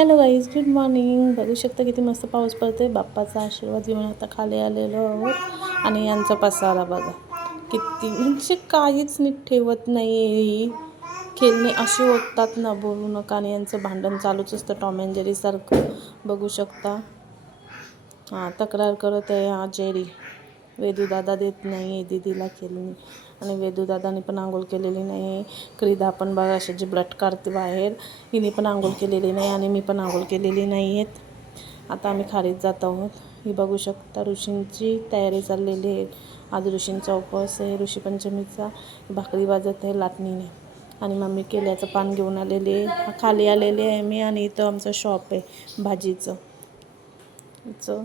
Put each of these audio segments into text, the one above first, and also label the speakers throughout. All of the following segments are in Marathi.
Speaker 1: Hello guys good morning. बघू शकता किती मस्त पाऊस पडतोय. बाप्पाचा आशीर्वाद घेऊन आता खाली आलेलो आहोत. आणि यांचा पसारा बघा. किती म्हणजे काहीच नीट ठेवत नाही आहे ही. खेळणे अशी ओततात ना बोलू नका. आणि यांचं भांडण चालूच असतं टॉम अँड जेरीसारखं बघू शकता. हां तक्रार करत आहे हा जेरी वेदूदादा देत नाही आहे दीदीला खेळणी आणि वेदूदादाने पण आंघोळ केलेली नाही आहे क्रीदा पण बघा अशी जे ब्लड काढते बाहेर. हिने पण आंघोळ केलेली नाही आणि मी पण आंघोळ केलेली नाही आहेत आता आम्ही खारीत जात आहोत. ही बघू शकता ऋषींची तयारी चाललेली आहे. आज ऋषींचा उपवास आहे. ऋषीपंचमीचा भाकरी वाजत आहे लाटणीने. आणि मम्मी केल्याचं पान घेऊन आलेली आहे. खाली आलेली आहे मी आणि इथं आमचं शॉप आहे भाजीचं. इथं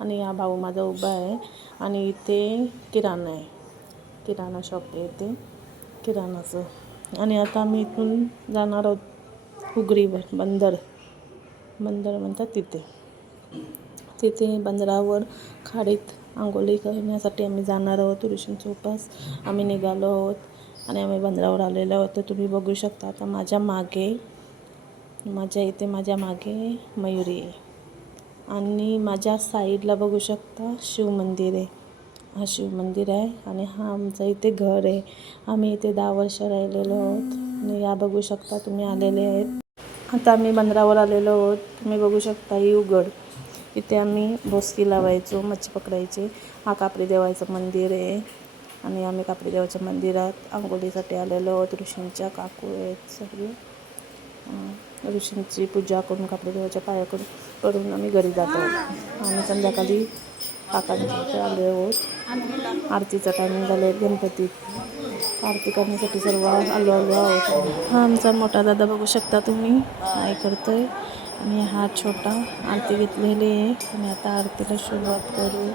Speaker 1: आणि हा भाऊ माझा उभा आहे. आणि इथे किराणा आहे. किराणा शॉप आहे इथे. किराणाचं. आणि आता आम्ही इथून जाणार आहोत हुगरीवर बंदर. बंदर म्हणतात तिथे. तिथे बंदरावर खाडीत आंघोळी करण्यासाठी आम्ही जाणार आहोत. ऋषींचा उपास आम्ही निघालो आहोत. आणि आम्ही बंदरावर आलेलो आहोत. तर तुम्ही बघू शकता आता माझ्या मागे माझ्या इथे माझ्या मागे मयुरी आहे. आणि माझ्या साईडला बघू शकता शिवमंदिर आहे. हा शिवमंदिर आहे आणि हा आमचं इथे घर आहे. आम्ही इथे दहा वर्ष राहिलेलो आहोत आणि या बघू शकता तुम्ही आलेले आहेत. आता आम्ही बंदरावर आलेलो आहोत. तुम्ही बघू शकता ही उघड. इथे आम्ही भोसकी लावायचो मच्छी पकडायची. हा कापरी देवाचं मंदिर आहे आणि आम्ही कापरी देवाच्या मंदिरात आंघोळीसाठी आलेलो आहोत. ऋषींच्या काकू आहेत सगळे. ऋषींची पूजा करून कापडी देवाच्या पाया करून करून आम्ही घरी जातो. आणि संध्याकाळी काकांकडे आले आहोत आरतीचा टायमिंग झालं आहे गणपती. आरती करण्यासाठी सर्व आलो आलो आहोत. हा आमचा मोठा दादा बघू शकता तुम्ही. काय करतोय आणि हा छोटा आरती घेतलेली आहे. आणि आता आरतीला सुरुवात करू.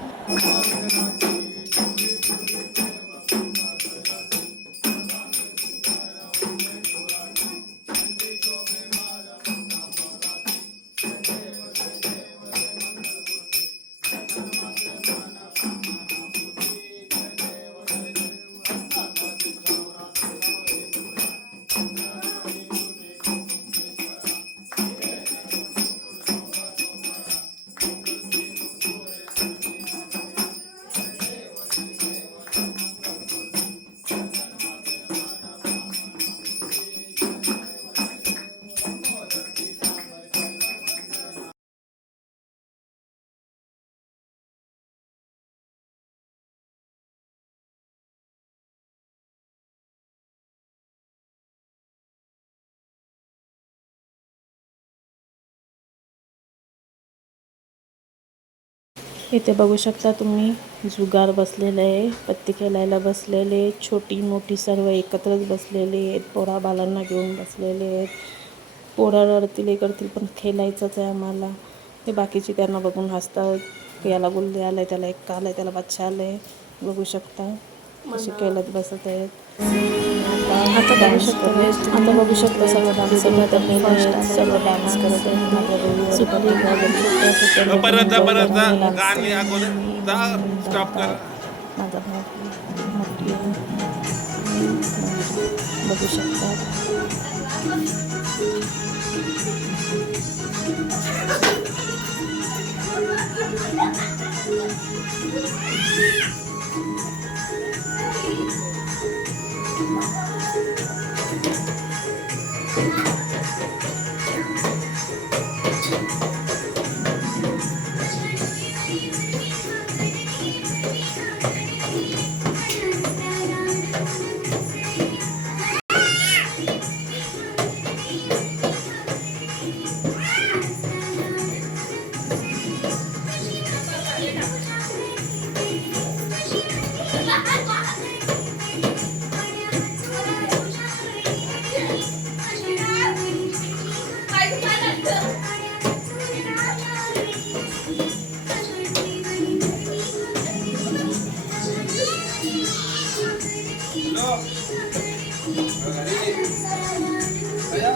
Speaker 1: इथे बघू शकता तुम्ही जुगार बसलेले आहे पत्ती खेळायला बसलेले छोटी मोठी सर्व एकत्रच बसलेले आहेत पोरा बालांना घेऊन बसलेले आहेत. पोरा रडतील करतील पण खेळायचंच आहे आम्हाला. ते बाकीचे त्यांना बघून हसतात याला गुल्ले आलाय त्याला एक आलाय त्याला बच्चा आलाय. बघू शकता कसे खेळत बसत आहेत. आता बघू शकतो आता बघू शकतो सर्व डान्स करत आपले सर्व डान्स करत
Speaker 2: परत परत स्टॉप कर.
Speaker 1: माझा भाऊ बघू
Speaker 2: Thank you. Thank you.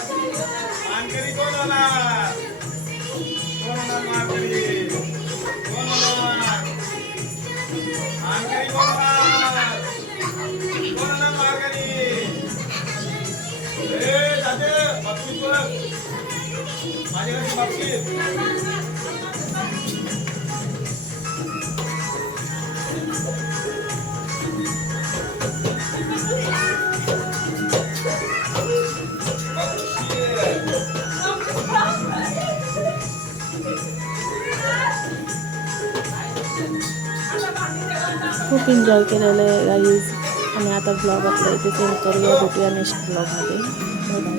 Speaker 2: मानकरी कोण होणार? कोण होणार मानकरी? कोण होणार? मानकरी कोण होणार? कोण होणार मानकरी? ए दादे बक्षीस माझ्याकडे बक्षीस
Speaker 1: खूप एन्जॉय केलेलं आहे गाईज आणि आता ब्लॉग आपल्या इथे सेंड करूया भेटूया नेक्स्ट ब्लॉगमध्ये